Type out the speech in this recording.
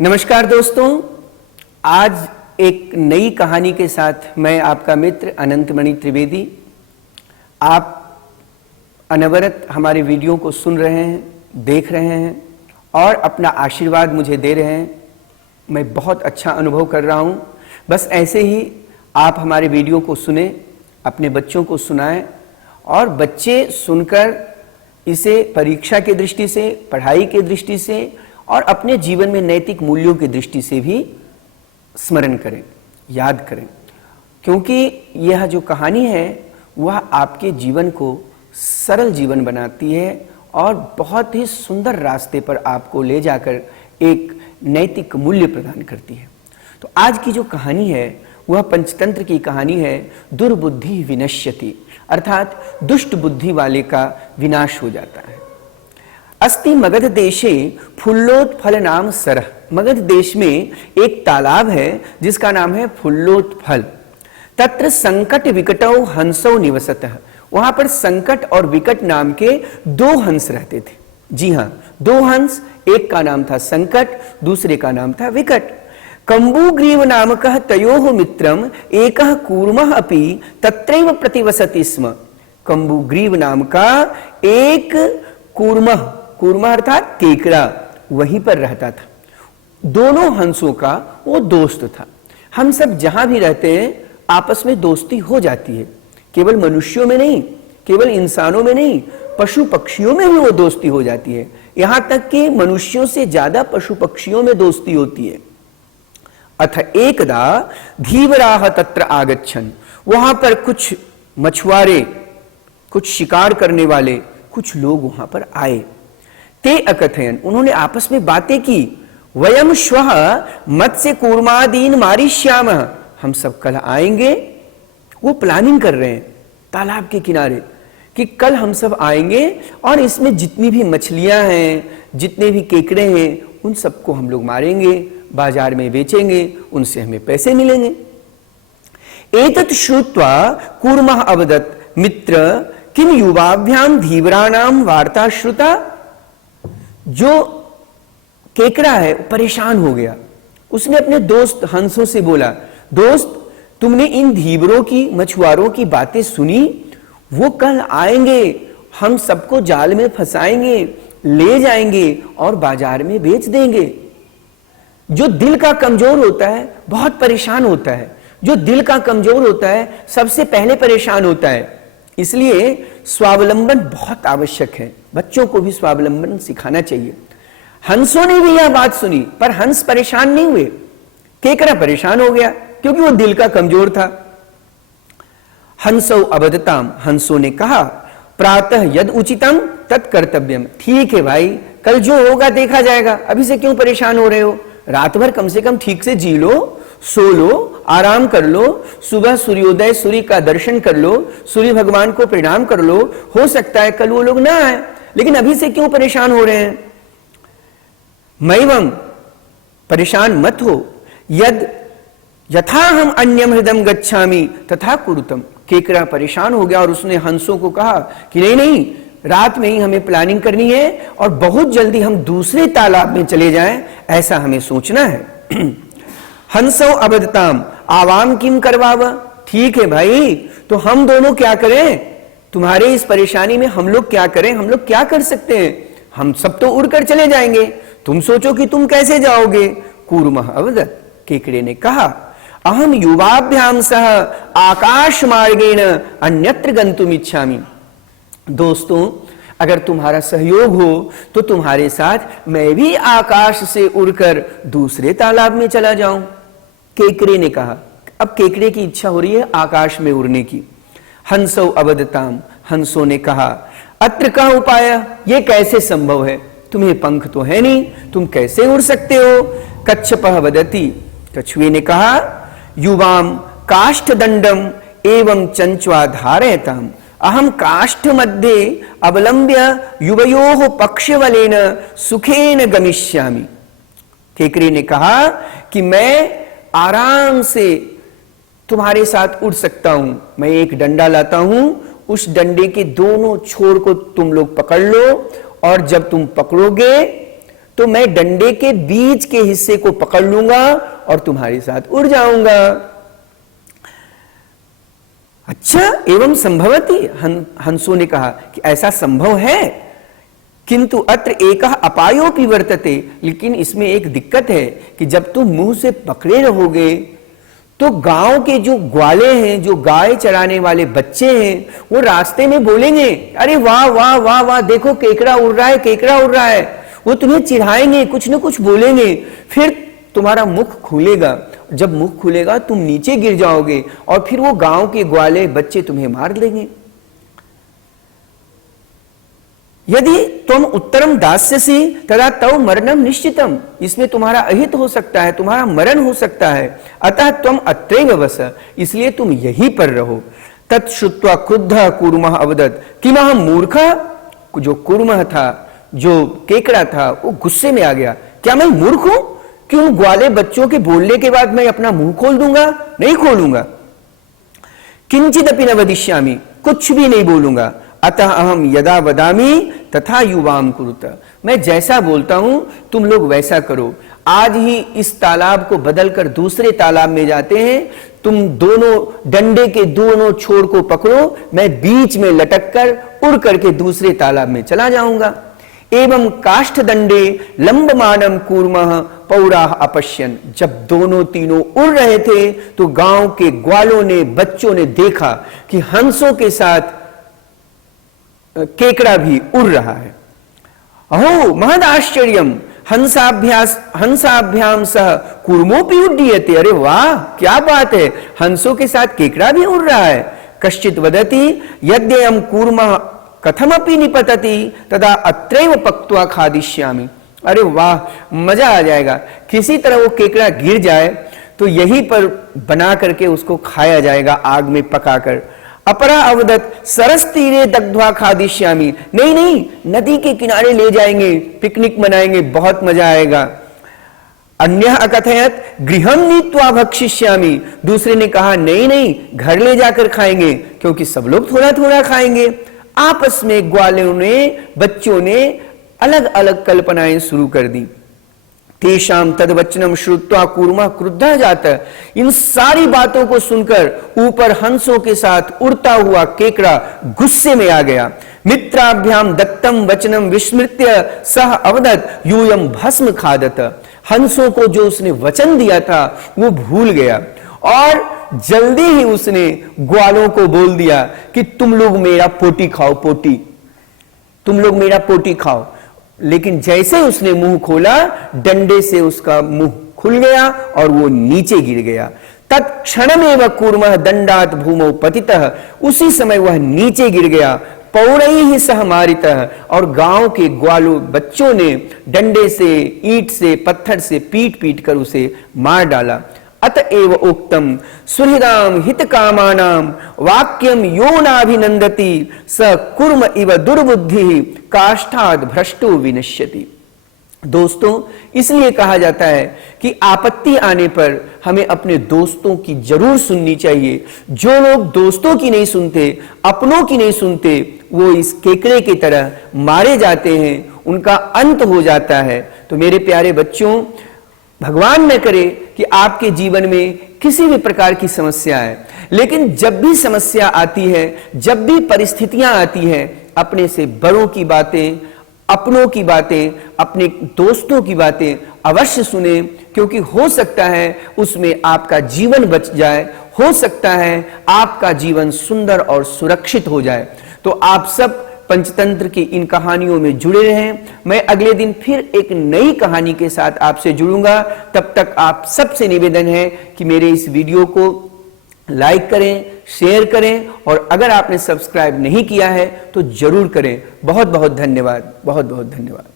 नमस्कार दोस्तों, आज एक नई कहानी के साथ मैं आपका मित्र अनंतमणि त्रिवेदी। आप अनवरत हमारे वीडियो को सुन रहे हैं, देख रहे हैं और अपना आशीर्वाद मुझे दे रहे हैं। मैं बहुत अच्छा अनुभव कर रहा हूं। बस ऐसे ही आप हमारे वीडियो को सुने, अपने बच्चों को सुनाएं और बच्चे सुनकर इसे परीक्षा की दृष्टि से, पढ़ाई की दृष्टि से और अपने जीवन में नैतिक मूल्यों की दृष्टि से भी स्मरण करें, याद करें, क्योंकि यह जो कहानी है वह आपके जीवन को सरल जीवन बनाती है और बहुत ही सुंदर रास्ते पर आपको ले जाकर एक नैतिक मूल्य प्रदान करती है। तो आज की जो कहानी है वह पंचतंत्र की कहानी है, दुर्बुद्धि विनश्यति, अर्थात दुष्ट बुद्धि वाले का विनाश हो जाता है। अस्ति मगध देशे फुल्लोत्फल नाम सरह। मगध देश में एक तालाब है जिसका नाम है फुल्लोत्फल। तत्र संकट विकटौ हंसौ निवसतः। वहां पर संकट और विकट नाम के दो हंस रहते थे। जी हां, दो हंस, एक का नाम था संकट, दूसरे का नाम था विकट। कंबुग्रीव नामकः तयोः मित्रम एकः कूर्मः अपि तत्रैव प्रतिवसति स्म। कंबुग्रीव नाम का एक कूर्मः, कूर्मा अर्थात केकड़ा, वहीं पर रहता था। दोनों हंसों का वो दोस्त था। हम सब जहां भी रहते हैं आपस में दोस्ती हो जाती है। केवल मनुष्यों में नहीं, केवल इंसानों में नहीं, पशु पक्षियों में भी वो दोस्ती हो जाती है। यहां तक कि मनुष्यों से ज्यादा पशु पक्षियों में दोस्ती होती है। अथ एकदा धीवराह तत्र आगच्छन्। वहां पर कुछ मछुआरे, कुछ शिकार करने वाले कुछ लोग वहां पर आए। ते अकथयन, उन्होंने आपस में बातें की। वयम श्वः मत्स्य कूर्मादीन मारिष्यामः। हम सब कल आएंगे। वो प्लानिंग कर रहे हैं तालाब के किनारे कि कल हम सब आएंगे और इसमें जितनी भी मछलियां हैं, जितने भी केकड़े हैं, उन सबको हम लोग मारेंगे, बाजार में बेचेंगे, उनसे हमें पैसे मिलेंगे। एतत् श्रुत्वा कूर्मः अवदत् मित्र किम युवाभ्याम धीवराणाम वार्ता श्रुता। जो केकड़ा है परेशान हो गया। उसने अपने दोस्त हंसों से बोला, दोस्त तुमने इन धीवरों की, मछुआरों की बातें सुनी? वो कल आएंगे, हम सबको जाल में फंसाएंगे, ले जाएंगे और बाजार में बेच देंगे। जो दिल का कमजोर होता है बहुत परेशान होता है। जो दिल का कमजोर होता है सबसे पहले परेशान होता है। इसलिए स्वावलंबन बहुत आवश्यक है। बच्चों को भी स्वावलंबन सिखाना चाहिए। हंसों ने भी यह बात सुनी, पर हंस परेशान नहीं हुए। केकड़ा परेशान हो गया क्योंकि वो दिल का कमजोर था। हंसौ अबदताम, हंसों ने कहा, प्रातः यद उचितम तत् कर्तव्यम। ठीक है भाई, कल जो होगा देखा जाएगा, अभी से क्यों परेशान हो रहे हो? रात भर कम से कम ठीक से जी लो, सो लो, आराम कर लो, सुबह सूर्योदय, सूर्य का दर्शन कर लो, सूर्य भगवान को प्रणाम कर लो। हो सकता है कल वो लोग ना आए, लेकिन अभी से क्यों परेशान हो रहे हैं? मैवम, परेशान मत हो। यद यथा हम अन्यम हृदम गच्छामि तथा कुरुतम। केकड़ा परेशान हो गया और उसने हंसों को कहा कि नहीं नहीं, रात में ही हमें प्लानिंग करनी है और बहुत जल्दी हम दूसरे तालाब में चले जाएं, ऐसा हमें सोचना है। हंसो अबदताम आवाम किम करवाव। ठीक है भाई, तो हम दोनों क्या करें? तुम्हारे इस परेशानी में हम लोग क्या करें? हम लोग क्या कर सकते हैं? हम सब तो उड़कर चले जाएंगे, तुम सोचो कि तुम कैसे जाओगे? कूर्मः अवदत्, केकड़े ने कहा, अहम युवाभ्याम सह आकाश मार्गेण अन्यत्र गंतुम इच्छामि। दोस्तों, अगर तुम्हारा सहयोग हो तो तुम्हारे साथ मैं भी आकाश से उड़कर दूसरे तालाब में चला जाऊं। केकड़े ने कहा। अब केकड़े की इच्छा हो रही है आकाश में उड़ने की। हंसौ अवदताम, हंसों ने कहा, अत्र का उपाय, ये कैसे संभव है? तुम्हें पंख तो है नहीं, तुम कैसे उड़ सकते हो? कच्छपः वदति, कछुए ने कहा, युवाम काष्ठ दंडम एवं चंचवा धारयताम अहम काष्ठ मध्ये अवलंब्य युवयोः पक्षवलेन सुखेन गमिष्यामि। केकड़े ने कहा कि मैं आराम से तुम्हारे साथ उड़ सकता हूं। मैं एक डंडा लाता हूं, उस डंडे के दोनों छोर को तुम लोग पकड़ लो और जब तुम पकड़ोगे तो मैं डंडे के बीच के हिस्से को पकड़ लूंगा और तुम्हारे साथ उड़ जाऊंगा। अच्छा, एवं संभवति, हंसों ने कहा कि ऐसा संभव है, किंतु अत्र एकः अपायोपि वर्तते, लेकिन इसमें एक दिक्कत है कि जब तुम मुंह से पकड़े रहोगे तो गांव के जो ग्वाले हैं, जो गाय चराने वाले बच्चे हैं, वो रास्ते में बोलेंगे, अरे वाह वाह वाह वाह, देखो केकड़ा उड़ रहा है, केकड़ा उड़ रहा है। वो तुम्हें चिढ़ाएंगे, कुछ न कुछ बोलेंगे, फिर तुम्हारा मुख खुलेगा। जब मुख खुलेगा तुम नीचे गिर जाओगे और फिर वो गांव के ग्वाले बच्चे तुम्हें मार देंगे। यदि तुम उत्तरम दास्यसि तदा तव मरणम निश्चितम, इसमें तुम्हारा अहित हो सकता है, तुम्हारा मरण हो सकता है। अतः तुम अत्रैव वस, इसलिए तुम यहीं पर रहो। तत्श्रुत्वा क्रुद्धः कूर्मः अवदत् किमहं मूर्खः, जो कूर्मः था, जो केकड़ा था, वो गुस्से में आ गया, क्या मैं मूर्ख हूं कि उन ग्वाले बच्चों के बोलने के बाद मैं अपना मुंह खोल दूंगा? नहीं खोलूंगा। किंचिदपि न वदिष्यामि, कुछ भी नहीं बोलूंगा। अतः अहम यदा वदामि तथा युवाम कुरुत, मैं जैसा बोलता हूं तुम लोग वैसा करो। आज ही इस तालाब को बदलकर दूसरे तालाब में जाते हैं, तुम दोनों डंडे के दोनों छोर को पकड़ो, मैं बीच में लटक कर उड़ करके दूसरे तालाब में चला जाऊंगा। एवं काष्ठ दंडे लंबमानम कूर्मः पौराः अपश्यन, जब दोनों तीनों उड़ रहे थे तो गांव के ग्वालों ने, बच्चों ने देखा कि हंसों के साथ केकड़ा भी उड़ रहा है। अहो महद आश्चर्यम हंसाभ्याम सह कूर्मोपि उड्डीयते, अरे वाह क्या बात है, हंसों के साथ केकड़ा भी उड़ रहा है। कश्चित वदति यद्ययं कूर्मः कथमपि निपतति तदा अत्रैव पक्त्वा खादिष्यामि, अरे वाह मजा आ जाएगा, किसी तरह वो केकड़ा गिर जाए तो यहीं पर बना करके उसको खाया जाएगा, आग में पकाकर। अपरा अवदत् सरस तीरे दग्ध्वा खादिष्यामि, नहीं नहीं, नदी के किनारे ले जाएंगे, पिकनिक मनाएंगे, बहुत मजा आएगा। अन्यः अकथयत् गृहं नीत्वा भक्षिष्यामि, दूसरे ने कहा नहीं नहीं, घर ले जाकर खाएंगे, क्योंकि सब लोग थोड़ा थोड़ा खाएंगे। आपस में ग्वालों ने, बच्चों ने अलग अलग कल्पनाएं शुरू कर दी। तेषाम तद्वचनम श्रुत्वा कूर्मः क्रुद्धः जातः, इन सारी बातों को सुनकर ऊपर हंसों के साथ उड़ता हुआ केकड़ा गुस्से में आ गया। मित्राभ्याम दत्तम वचनम विस्मृत्य सह अवदत् यूयम भस्म खादत, हंसों को जो उसने वचन दिया था वो भूल गया और जल्दी ही उसने ग्वालों को बोल दिया कि तुम लोग मेरा पोटी खाओ, पोटी, तुम लोग मेरा पोटी खाओ। लेकिन जैसे उसने मुंह खोला, डंडे से उसका मुंह खुल गया और वो नीचे गिर गया। तत्क्षणमेव कूर्मः दंडात भूमौ पतितः, उसी समय वह नीचे गिर गया। पौरैः सह मारितः, और गांव के ग्वालों बच्चों ने डंडे से, ईंट से, पत्थर से पीट पीट कर उसे मार डाला। अतएव उक्तम सुहृदाम हितकामानाम वाक्यम यो नाभिनंदति स कुर्म इव दुर्बुद्धि काष्ठाद भ्रष्टो विनश्यति। दोस्तों, इसलिए कहा जाता है कि आपत्ति आने पर हमें अपने दोस्तों की जरूर सुननी चाहिए। जो लोग दोस्तों की नहीं सुनते, अपनों की नहीं सुनते, वो इस केकड़े की तरह मारे जाते हैं, उनका अंत हो जाता है। तो मेरे प्यारे बच्चों, भगवान न करे कि आपके जीवन में किसी भी प्रकार की समस्या है, लेकिन जब भी समस्या आती है, जब भी परिस्थितियां आती हैं, अपने से बड़ों की बातें, अपनों की बातें, अपने दोस्तों की बातें अवश्य सुने, क्योंकि हो सकता है उसमें आपका जीवन बच जाए, हो सकता है आपका जीवन सुंदर और सुरक्षित हो जाए। तो आप सब पंचतंत्र की इन कहानियों में जुड़े रहें। मैं अगले दिन फिर एक नई कहानी के साथ आपसे जुड़ूंगा। तब तक आप सबसे निवेदन है कि मेरे इस वीडियो को लाइक करें, शेयर करें, और अगर आपने सब्सक्राइब नहीं किया है तो जरूर करें। बहुत बहुत धन्यवाद, बहुत बहुत धन्यवाद।